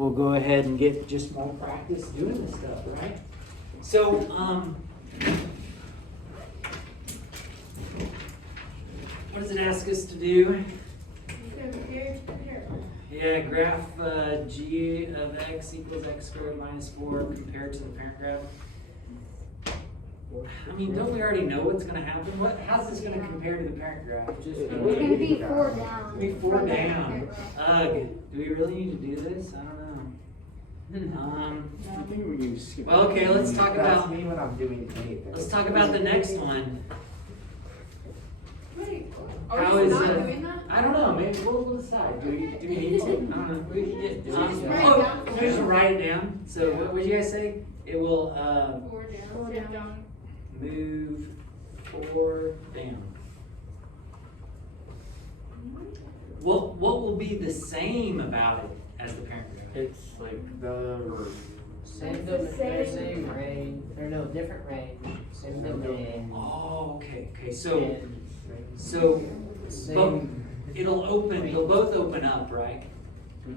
we'll go ahead and get just more practice doing this stuff, right? So, what does it ask us to do? Yeah, graph g of x equals x squared minus 4 compared to the parent graph. I mean, don't we already know what's going to happen? How's this going to compare to the parent graph? Just It's going to be 4 down. Be 4 down. Ugh. Do we really need to do this? I don't know. Well, okay, let's talk about. Me when I'm doing anything. Let's talk about the next one. Wait, How are you is not it? doing that? I don't know. Maybe we'll decide. Do we need to? I don't know. We can get. Just write it down. Just write it down. So what would you guys say? It will 4 down. move 4 down. What will be the same about it as the parent graph? It's like the Same domain, same range, or no, different range, same domain. Oh, okay. and So Same, they'll both open up, right?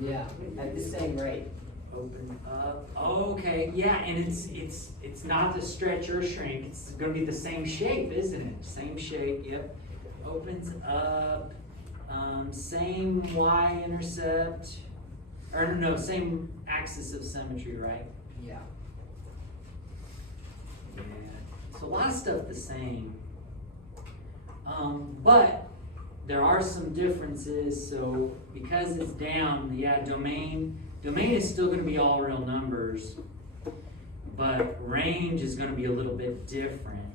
yeah, at the same rate. Open up. Oh, okay. Yeah, and it's not the stretch or shrink. It's going to be the same shape, isn't it? Same shape. Yep. Opens up. Same y-intercept. Or no, same axis of symmetry, right? Yeah. Yeah. So a lot of stuff the same. But there are some differences. So because it's down, yeah, domain is still going to be all real numbers, but range is going to be a little bit different.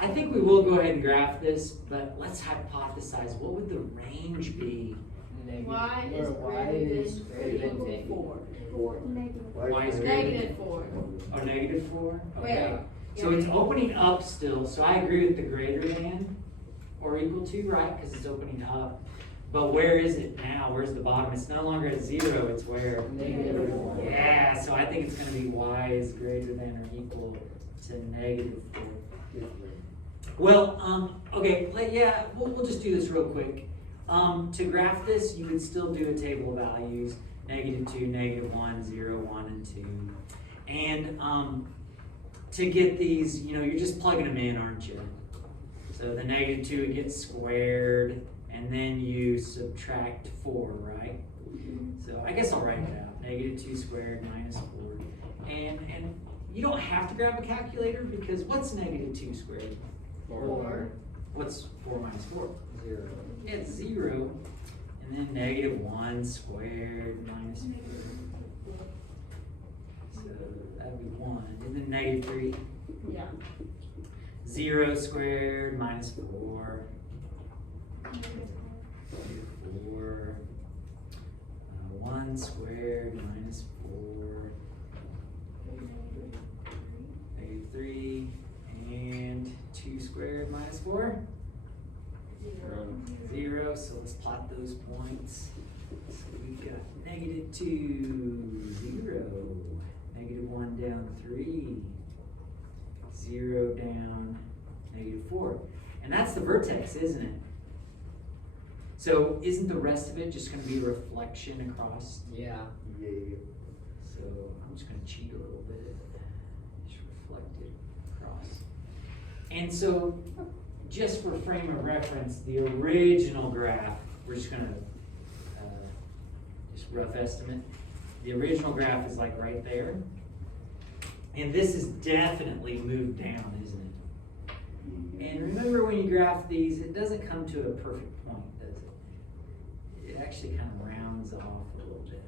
I think we will go ahead and graph this, but let's hypothesize. What would the range be? Y is greater than 4. Y is Negative 4. Oh, negative 4? Okay. Wait. So it's opening up still. So I agree with the greater than or equal to, right? Because it's opening up. But where is it now? Where's the bottom? It's no longer at 0. It's where? Negative 4. Yeah, so I think it's going to be y is greater than or equal to negative 4. Well, okay, yeah, we'll just do this real quick. To graph this, you could still do a table of values, -2, -1, 0, 1, and 2. And to get these, you're just plugging them in, aren't you? So the -2, it gets squared, and then you subtract 4, right? So I guess I'll write it out. -2 squared minus 4. And you don't have to grab a calculator because what's -2 squared? 4. What's 4 minus 4? 0. It's 0. And then -1 squared minus 4. So that'd be 1. And then -3. Yeah. 0 squared minus 4. 4. 1 squared minus 4. -3. And 2 squared minus 4? 0. So let's plot those points. So we've got -2, 0. -1 down 3. 0 down -4. And that's the vertex, isn't it? So isn't the rest of it just going to be a reflection across? Yeah. So I'm just going to cheat a little bit. Just reflect it across. And so just for frame of reference, the original graph, we're just going to just rough estimate. The original graph is like right there. And this is definitely moved down, isn't it? And remember when you graph these, it doesn't come to a perfect point, does it? It actually kind of rounds off a little bit.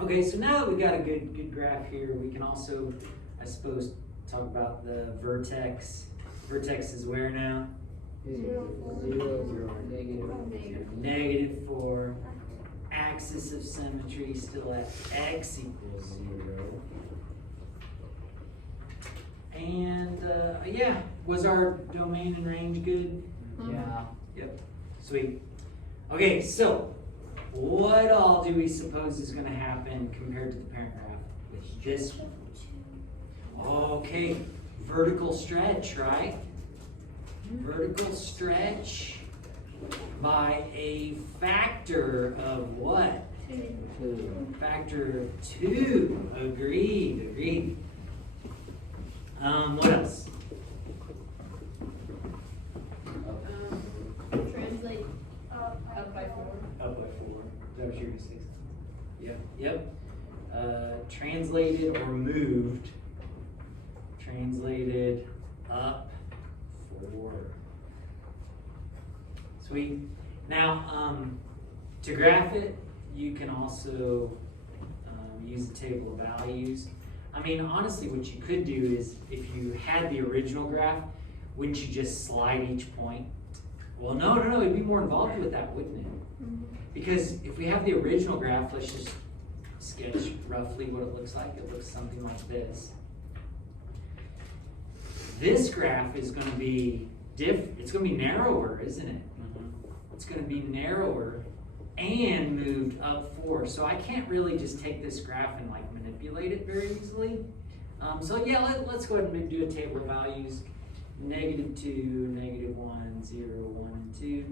Okay, so now that we've got a good graph here, we can also, I suppose, talk about the vertex. Vertex is where now? 0, -4. Axis of symmetry still at x equals 0. And yeah, was our domain and range good? Yeah. Yep. Sweet. Okay, so what all do we suppose is going to happen compared to the parent graph with this one? Okay, vertical stretch, right? Vertical stretch by a factor of what? 2. Factor of 2. Agreed. What else? Translate up by 4. Up by 4. Is that what you're gonna say? Yep. Translated or moved. Translated up 4. Sweet. Now, to graph it, you can also use the table of values. I mean, honestly, what you could do is, if you had the original graph, wouldn't you just slide each point? Well, no, it'd be more involved with that, wouldn't it? Because if we have the original graph, let's just sketch roughly what it looks like. It looks something like this. This graph is going to be it's going to be narrower, isn't it? It's going to be narrower and moved up 4. So I can't really just take this graph and like manipulate it very easily. So yeah, let's go ahead and do a table of values. -2, -1, 0, 1, and 2.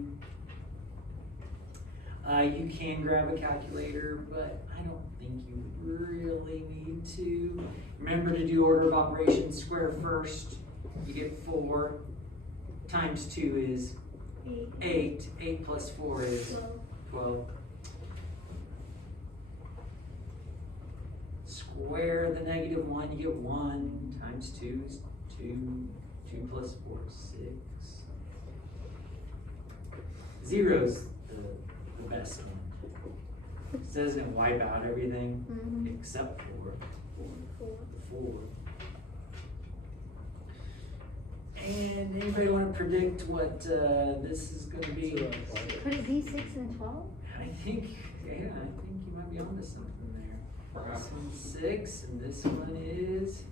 You can grab a calculator, but I don't think you really need to. Remember to do order of operations, square first. You get 4 times 2 is 8. 8 plus 4 is 12. Square the -1, you get 1 times 2 is 2. 2 plus 4 is 6. Zero's the best one. Doesn't it wipe out everything except for 4? And anybody want to predict what this is going to be? Could it be 6 and 12? I think you might be onto something there. This one's 6, and this one is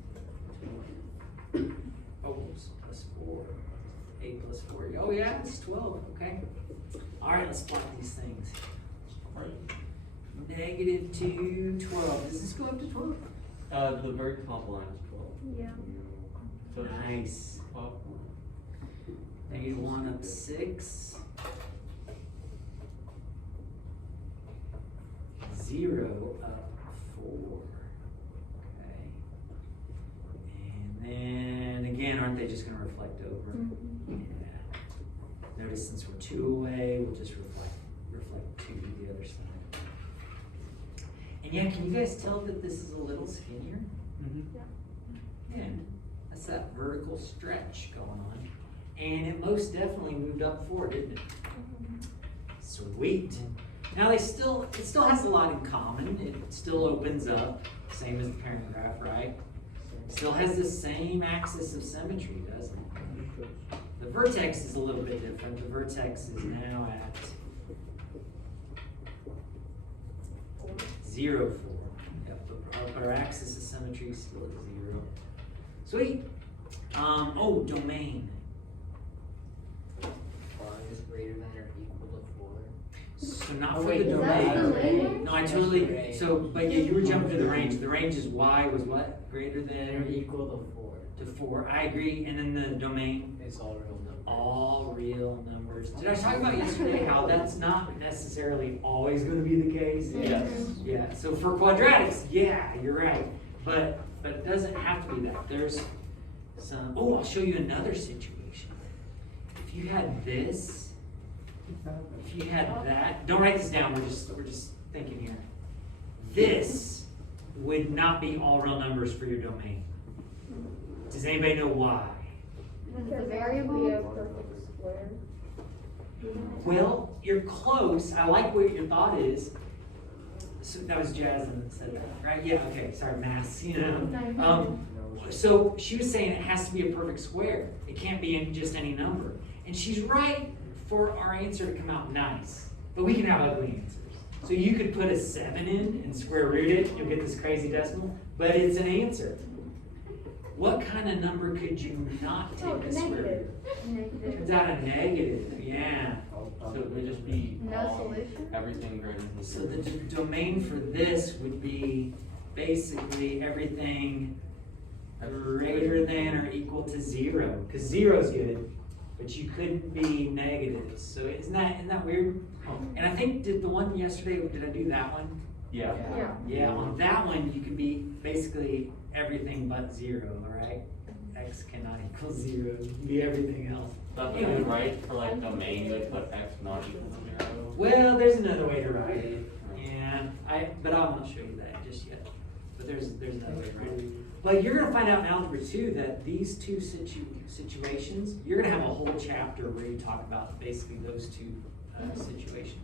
plus 4. 8 plus 4. Oh yeah, it's 12. Okay. All right, let's plot these things. -2, 12. Does this go up to 12? The very top line is 12. Yeah. So Nice. top one. -1 up 6. 0 up 4. Okay. And then again, aren't they just going to reflect over? Yeah. Notice since we're 2 away, we'll just reflect 2 to the other side. And yeah, can you guys tell that this is a little skinnier? Yeah, that's that vertical stretch going on. And it most definitely moved up 4, didn't it? Sweet. Now it still has a lot in common. It still opens up, same as the parent graph, right? Still has the same axis of symmetry, doesn't it? The vertex is a little bit different. The vertex is now at 0, 4. Yep, but our axis of symmetry is still at 0. Sweet. Domain. Is greater than or equal to 4. So not Oh, for wait, the is that domain. the domain? No, I totally. So, but yeah, you were jumping to the range. The range is y was what? Greater than Or equal to 4. to 4. I agree. And then the domain. It's all real numbers. All real numbers. Did I talk about yesterday how that's not necessarily always going to be the case? Yes. Yeah. So for quadratics, yeah, you're right. But it doesn't have to be that. There's some. Oh, I'll show you another situation. If you had this, if you had that, don't write this down. We're just thinking here. This would not be all real numbers for your domain. Does anybody know why? The variable? Well, you're close. I like what your thought is. So that was Jasmine that said that, right? Yeah, okay, sorry, maths, So she was saying it has to be a perfect square. It can't be just any number. And she's right for our answer to come out nice. But we can have ugly answers. So you could put a 7 in and square root it. You'll get this crazy decimal. But it's an answer. What kind of number could you not take a square root? Turns out a negative, yeah. So it would just be No solution? everything greater than So the domain for this would be basically everything greater than or equal to 0. Because 0 is good, but you couldn't be negative. So isn't that weird? And I think, did the one yesterday, did I do that one? Yeah. Yeah, on that one, you could be basically everything but 0, alright? X cannot equal 0, you can be everything else. That's what you write for like domain, you would put x not equal to 0. Well, there's another way to write it, but I'll not show you that just yet. But there's another way to write it. But you're gonna find out in Algebra 2 that these two situations, you're gonna have a whole chapter where you talk about basically those two situations.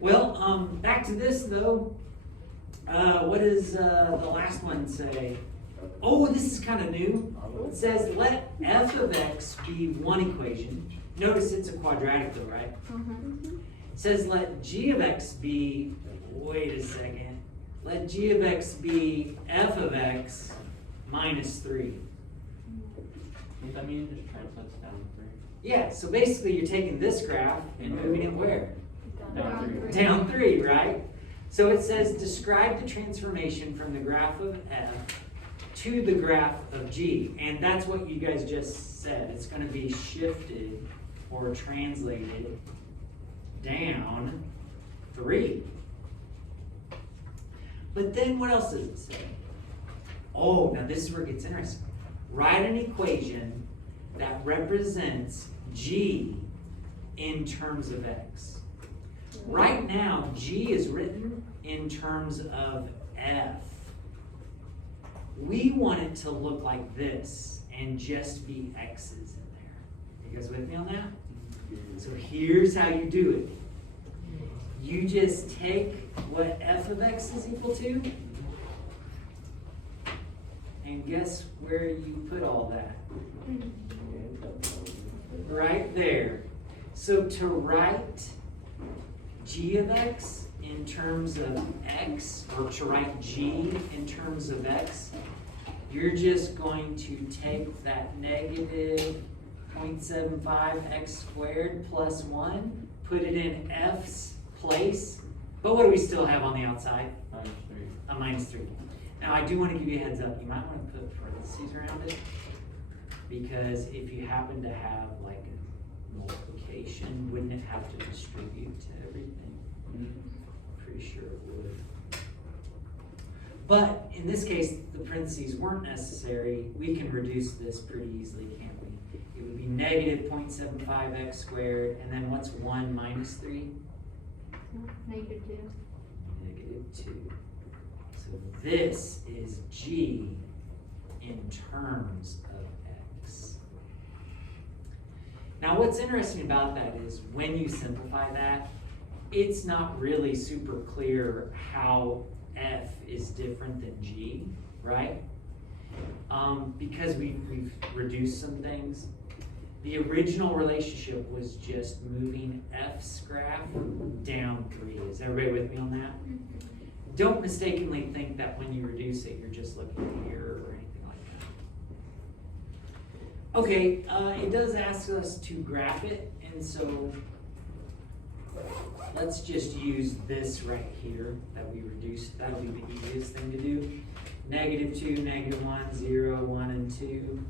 Well, back to this though. What does the last one say? Oh, this is kind of new. It says let f of x be one equation. Notice it's a quadratic though, right? It says let g of x be, wait a second, let g of x be f of x minus 3. Does that mean it just translates down 3? Yeah, so basically you're taking this graph and moving it where? Down 3. Down 3, right? So it says describe the transformation from the graph of f to the graph of g. And that's what you guys just said. It's going to be shifted or translated down 3. But then what else does it say? Oh, now this is where it gets interesting. Write an equation that represents g in terms of x. Right now, g is written in terms of f. We want it to look like this and just be x's in there. You guys with me on that? So here's how you do it. You just take what f of x is equal to, and guess where you put all that? Right there. So to write g of x in terms of x, or to write g in terms of x, you're just going to take that negative 0.75 x squared plus 1, put it in f's place, but what do we still have on the outside? Minus 3. A minus 3. Now I do want to give you a heads up, you might want to put parentheses around it, because if you happen to have like a multiplication, wouldn't it have to distribute to everything? Pretty sure it would. But in this case, the parentheses weren't necessary. We can reduce this pretty easily, can't we? It would be negative 0.75 x squared, and then what's 1 minus 3? Negative 2. Negative 2. So this is g in terms of x. Now what's interesting about that is when you simplify that, it's not really super clear how f is different than g, right? Because we've reduced some things. The original relationship was just moving f's graph down 3. Is everybody with me on that? Don't mistakenly think that when you reduce it, you're just looking here or anything like that. Okay, it does ask us to graph it, and so let's just use this right here that we reduced. That'll be the easiest thing to do. Negative 2, negative 1, 0, 1, and 2.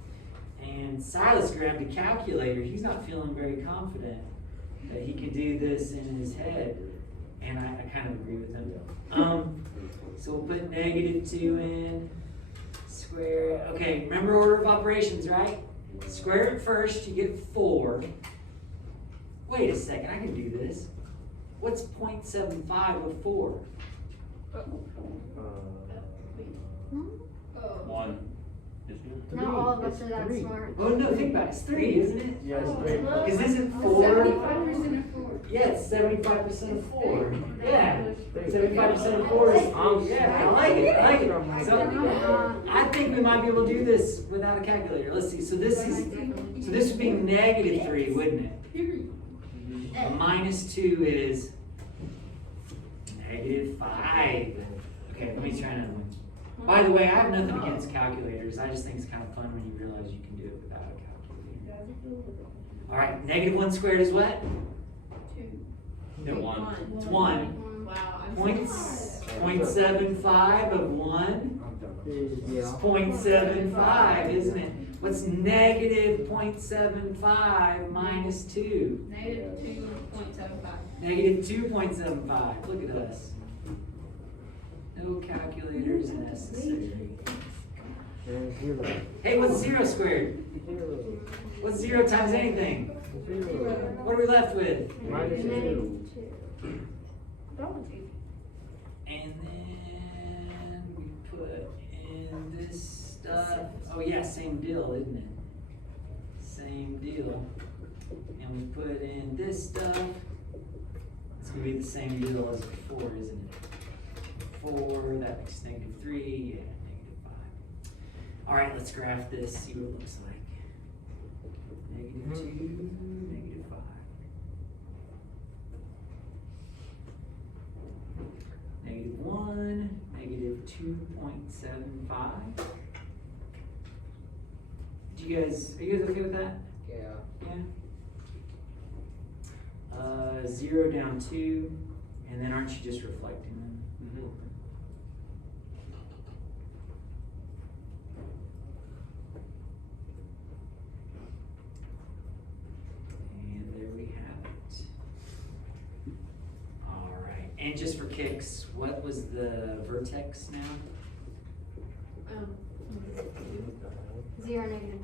And Silas grabbed a calculator. He's not feeling very confident that he could do this in his head. And I kind of agree with him. So we'll put negative 2 in, square it. Okay, remember order of operations, right? Square it first, you get 4. Wait a second, I can do this. What's 0.75 of 4? 1. Isn't it? Not all of us are that smart. Oh no, think about it. It's 3, isn't it? Yes, Because isn't 4? 75% of 4. Yeah, it's 75% of 4. Yeah, 75% of 4 is. Yeah, I like it. I like it. So I think we might be able to do this without a calculator. Let's see. So this would be negative 3, wouldn't it? A minus 2 is negative 5. Okay, let me try another one. By the way, I have nothing against calculators. I just think it's kind of fun when you realize you can do it without a calculator. All right, negative 1 squared is what? 2. No, 1. it's 1. Wow, I'm Point, so 0.75 of 1 is 0.75, isn't it? What's negative 0.75 minus 2? Negative 2.75. Negative 2.75. Look at us. calculator is necessary. There's 0. Hey, what's 0 squared? 0. What's 0 times anything? 0. What are we left with? Minus 2. -2. That one's easy. And then we put in this stuff. Oh yeah, same deal, isn't it? Same deal. And we put in this stuff. It's gonna be the same deal as before, isn't it? 4, that makes -3, yeah, -5. All right, let's graph this, see what it looks like. -2, -5. -1, -2.75. Are you guys okay with that? Yeah. Yeah. 0 down 2, and then aren't you just reflecting them? And there we have it. All right, and just for kicks, what was the vertex now? 0, -2.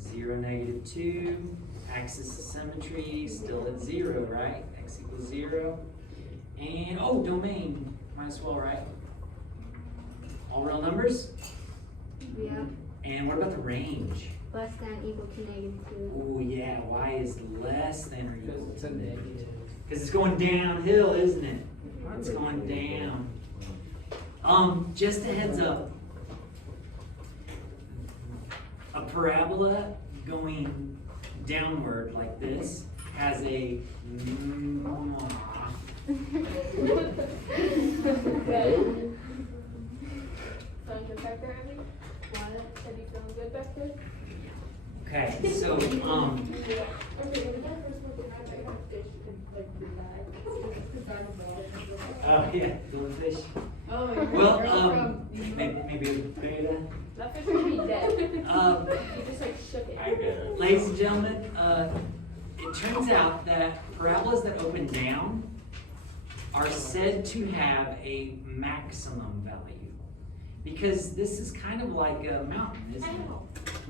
0, -2. Axis of symmetry still at 0, right? X equals 0. And oh, domain, might as well, right? All real numbers. Yeah. And what about the range? Less than equal to -2. Oh yeah, y is less than or Because equal it's to a negative. Because it's going downhill, isn't it? It's going down. Just a heads up. A parabola going downward like this has a Okay. Feeling good back there, Abby? What? Are you feeling good back there? Okay, so Okay, when I first looked at my bag, fish and like the bag. oh yeah, doing fish. Oh, yeah. Well, maybe a beta. That fish would be dead. You just like shook it. I get it. Ladies and gentlemen, it turns out that parabolas that open down are said to have a maximum value. Because this is kind of like a mountain, isn't it?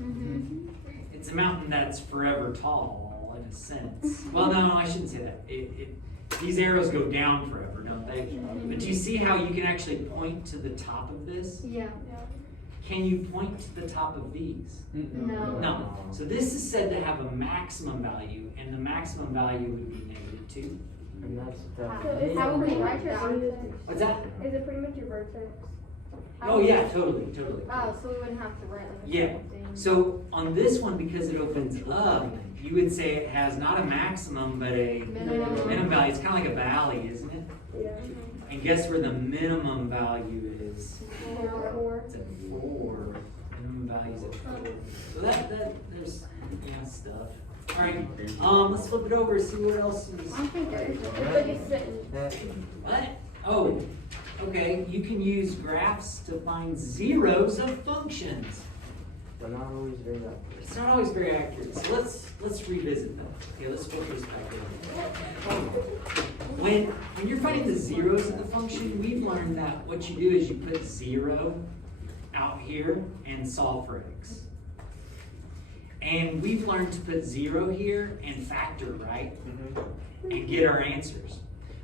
Mm-hmm. It's a mountain that's forever tall, in a sense. Well, no, I shouldn't say that. These arrows go down forever, don't they? But do you see how you can actually point to the top of this? Yeah. Can you point to the top of these? No. No. So this is said to have a maximum value, and the maximum value would be -2. And that's the How would we write that? What's that? Is it pretty much your vertex? Oh yeah, totally. Oh, so we wouldn't have to write like a Yeah. certain thing. So on this one, because it opens up, you would say it has not a maximum, but a minimum value. It's kind of like a valley, isn't it? Yeah. And guess where the minimum value is? 4. It's at 4. Minimum value is at 4. So that there's stuff. All right. Let's flip it over. See what else is. I don't think there is. It's like a sentence. that. What? Oh, okay. You can use graphs to find zeros of functions. But not always very accurate. It's not always very accurate. So let's revisit that. Okay, let's flip this back over. When you're finding the zeros of the function, we've learned that what you do is you put 0 out here and solve for x. And we've learned to put 0 here and factor, right? And get our answers.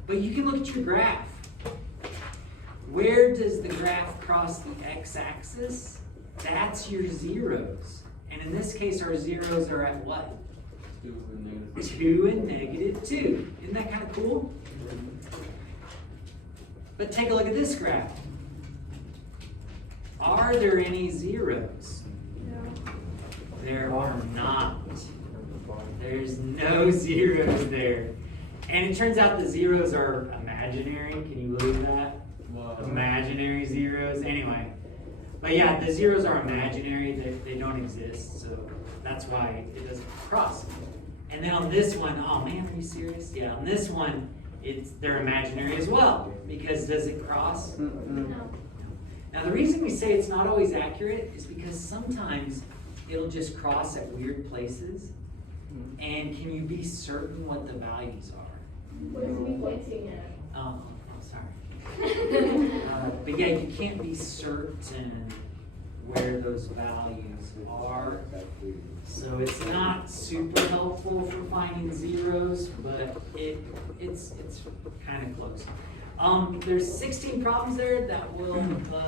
But you can look at your graph. Where does the graph cross the x-axis? That's your zeros. And in this case, our zeros are at what? 2 and -2. Isn't that kind of cool? But take a look at this graph. Are there any zeros? There are not. There's no zeros there. And it turns out the zeros are imaginary. Can you believe that? Imaginary zeros. Anyway. But yeah, the zeros are imaginary. They don't exist. So that's why it doesn't cross. And then on this one, oh man, are you serious? Yeah, on this one, they're imaginary as well. Because does it cross? No. Now the reason we say it's not always accurate is because sometimes it'll just cross at weird places. And can you be certain what the values are? What is he pointing at? Oh, sorry. But yeah, you can't be certain where those values are. So it's not super helpful for finding zeros, but it's kind of close. There's 16 problems there that will